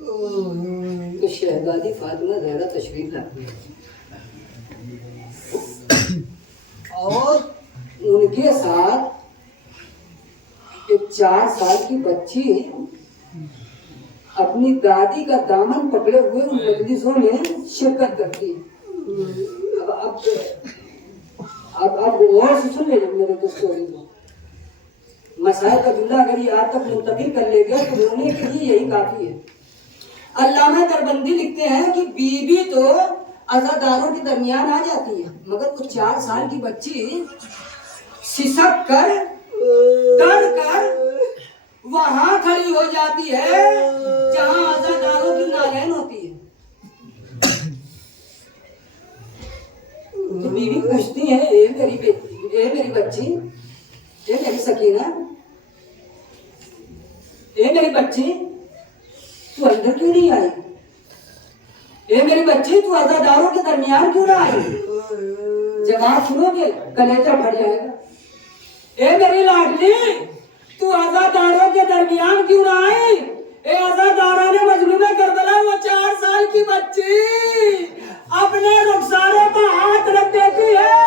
तो शहजादी फातिमा ज़हरा तशरीफ लाती है और उनके साथ एक 4 साल की बच्ची अपनी दादी का दामन पकड़े हुए उन मजलिसों में शिरकत करती है। अब और सुन ले मेरे दोस्तों, मसाइल का जुमला अगर ये आज तक मुंतकिल कर ले गया तो रोने के लिए यही काफी है। अल्लामा दरबंदी लिखते हैं कि बीबी तो अज़ादारों के दरमियान आ जाती है, मगर वो 4 साल की बच्ची सिसक कर डर कर वहां खड़ी हो जाती है जहां अज़ादारों की नालैन होती है। तो बीवी पूछती है, ए मेरी बच्ची, ए मेरी सकीना, ए मेरी बच्ची, तू अंदर क्यों नहीं आई? ए मेरी बच्ची, तू अज़ादारों के दरमियान क्यों ना आई? जवाब सुनोगे कलेजा फट जाएगा। ए मेरी लाडली, तू अज़ादारों के दरमियान क्यों ना आई? ए अज़ादारा ने मजलूम करबला वो 4 साल की बच्ची अपने रुखसारों पर हाथ रख देती है।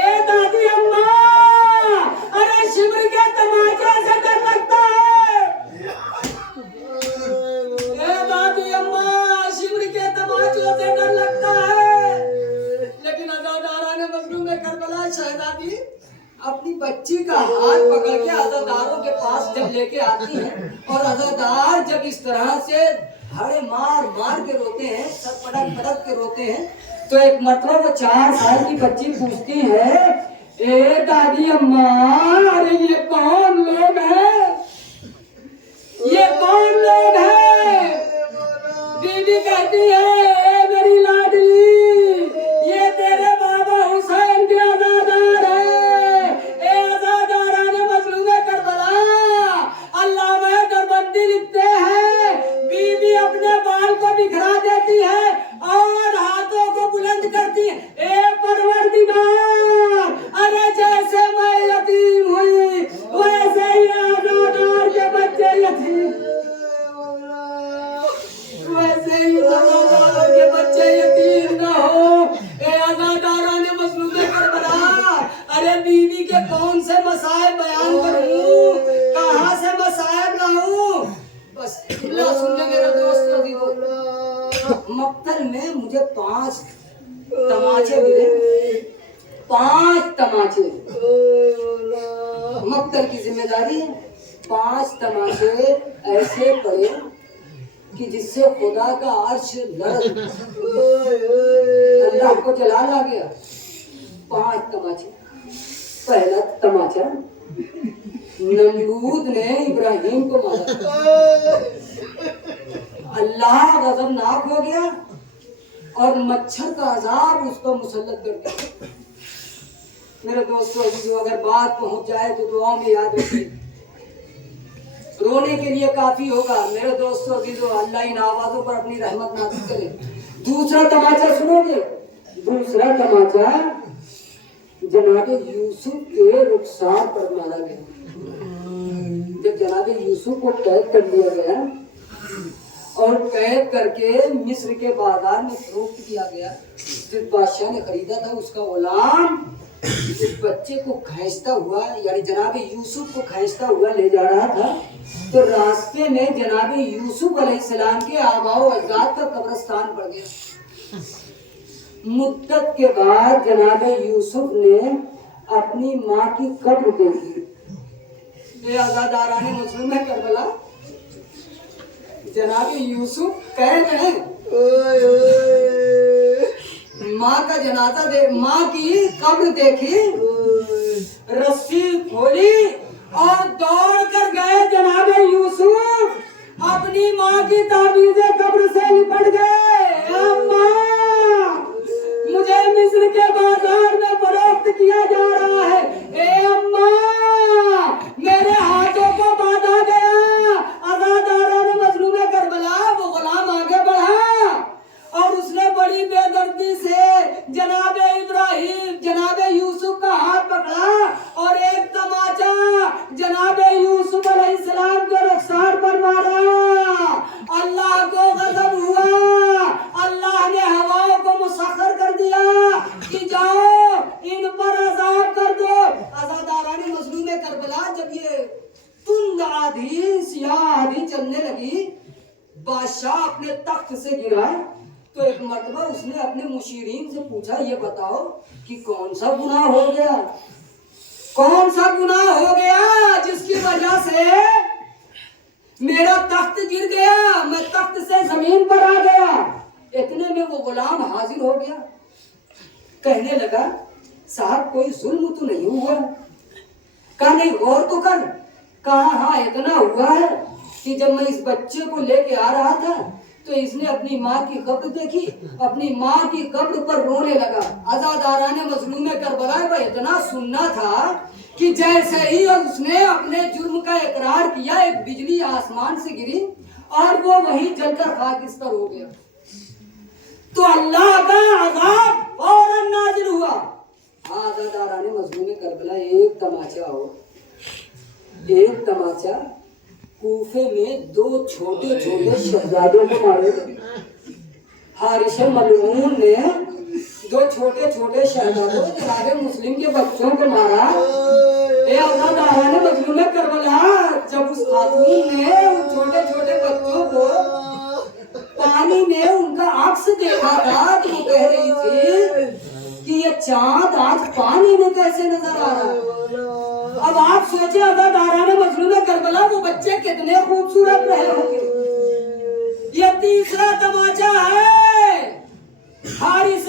ए दादी अम्मा, अरे शिब्र के तमाचे से डर लगता है। ए दादी अम्मा, शिब्र के तमाचों से डर लगता है। लेकिन अज़ादारा ने मजलूम करबला शहजादी अपनी बच्ची का हाथ पकड़ के अज़ादारों के पास जब लेके आती है और अज़ादार जब इस तरह से धड़े मार मार के रोते हैं, सब पटक पटक के रोते हैं, तो एक मरतबा वो 4 साल की बच्ची पूछती है, ए दादी अम्मा, अरे ये कौन लोग हैं? ये कौन लोग हैं? दीदी कहती है, ए मेरी लाडली, ये तेरे बाबा हुसैन के अज़ादार है। ए अज़ादारा ने मजलूम करबला अल्लामा दरबंदी लिखते हैं, बीवी अपने बाल को बिखरा देती है और हाथों को बुलंद करती है। ए परवरदिगार, अरे जैसे मैं यतीम हुई वैसे ही अज़ादार के बच्चे यतीम, वैसे ही अज़ादार के बच्चे यतीम ना हो। ए अज़ादारा ने मजलूम करबला, अरे बीवी के कौन से मसाइब बयान करूं, कहां से मसाइब लाऊं? बस इतना सुनने मेरे दोस्तों की मक्तल में मुझे 5 तमाचे मिले, 5 तमाचे। मक्तल की जिम्मेदारी है 5 तमाचे ऐसे पड़े कि जिससे खुदा का अर्श लरज़, अल्लाह को जलाल आ गया। 5 तमाचे। पहला तमाचा, नमरूद ने इब्राहिम को मारा, अल्लाह गज़बनाक हो गया और मच्छर का अजाब उस पर मुसल्लत कर दिया। मेरे दोस्तों अजीजों, अगर बात पहुंच जाए तो दुआ में याद रखिए, रोने के लिए काफी होगा। मेरे दोस्तों अजीजों, अल्लाह इन आवाजों पर अपनी रहमत नाज़िल करे। दूसरा तमाचा सुनोगे। दूसरा तमाचा जनाब यूसुफ के रुखसार पर मारा गया। जब जनाब यूसुफ को कैद कर लिया गया और कैद करके मिस्र के बाजार में फरोख्त किया गया, जिस बादशाह ने खरीदा था उसका गुलाम उस बच्चे को खींचता हुआ, यानी जनाब यूसुफ को खींचता हुआ ले जा रहा था, तो रास्ते में जनाब यूसुफ अलैहिस्सलाम के आबाओ अजदाद का कब्रिस्तान पड़ गया। मुद्दत के बाद जनाब यूसुफ ने अपनी माँ की कब्र देखी। अज़ादारा ने मुस्लिम में करबला, जनाब यूसुफ कह रहे माँ का जनाजा दे, माँ की कब्र देखी, रस्सी खोली और दौड़ कर गए जनाब यूसुफ अपनी माँ की ताबीज़े कब्र से लिपट गए। अम्मा, मुझे मिस्र के बाजार में फरोख्त किया जा रहा है। ए अम्मा, मेरे हाथों को बांधा गया। अज़ादारा ने मजलूम करबला वो गुलाम आगे बढ़ा और उसने बड़ी बेदर्दी से जनाब इब्राहिम, जनाब यूसुफ का हाथ पकड़ा और एक तमाचा जनाब यूसुफ अलैहिस्सलाम के रुखसार पर मारा। अल्लाह को लगी, बादशाह अपने तख्त से गिरा तो एक मर्तबा उसने अपने मुशीरीन से पूछा, ये बताओ कि कौन सा गुनाह हो गया, कौन सा गुनाह हो गया जिसकी वजह से मेरा तख्त गिर गया, मैं तख्त से जमीन पर आ गया। इतने में वो गुलाम हाजिर हो गया, कहने लगा, साहब कोई जुल्म तो नहीं हुआ? कहा नहीं, गौर तो कर। कहा हाँ, इतना हुआ है कि जब मैं इस बच्चे को लेके आ रहा था तो इसने अपनी माँ की कब्र देखी, अपनी माँ की कब्र पर रोने लगा। अज़ादाराने मज़लूम करबला पर इतना सुनना था कि जैसे ही उसने अपने जुर्म का इकरार किया, एक बिजली आसमान से गिरी और वो वहीं जलकर खाकिस्तर हो गया। तो अल्लाह का अज़ाब फौरन नाज़िल हुआ। आज़ादाराने मज़लूम करबला, एक तमाचा हो, एक तमाचा कूफे में 2 छोटे छोटे शहजादों को मारे। हारिस मलऊन ने 2 छोटे छोटे शहजादों जनाबे मुस्लिम के बच्चों को मारा। अज़ादाराने मज़लूम करबला, जब उस खातून ने उन छोटे छोटे बच्चों को पानी में उनका अक्स देखा था तो वो कह रही थी कि ये चांद आज पानी में कैसे नजर आ रहा है। अब आप सोचे अज़ादाराने मज़लूम करबला वो बच्चे कितने खूबसूरत रहे होंगे। ये तीसरा तमाचा है हारिस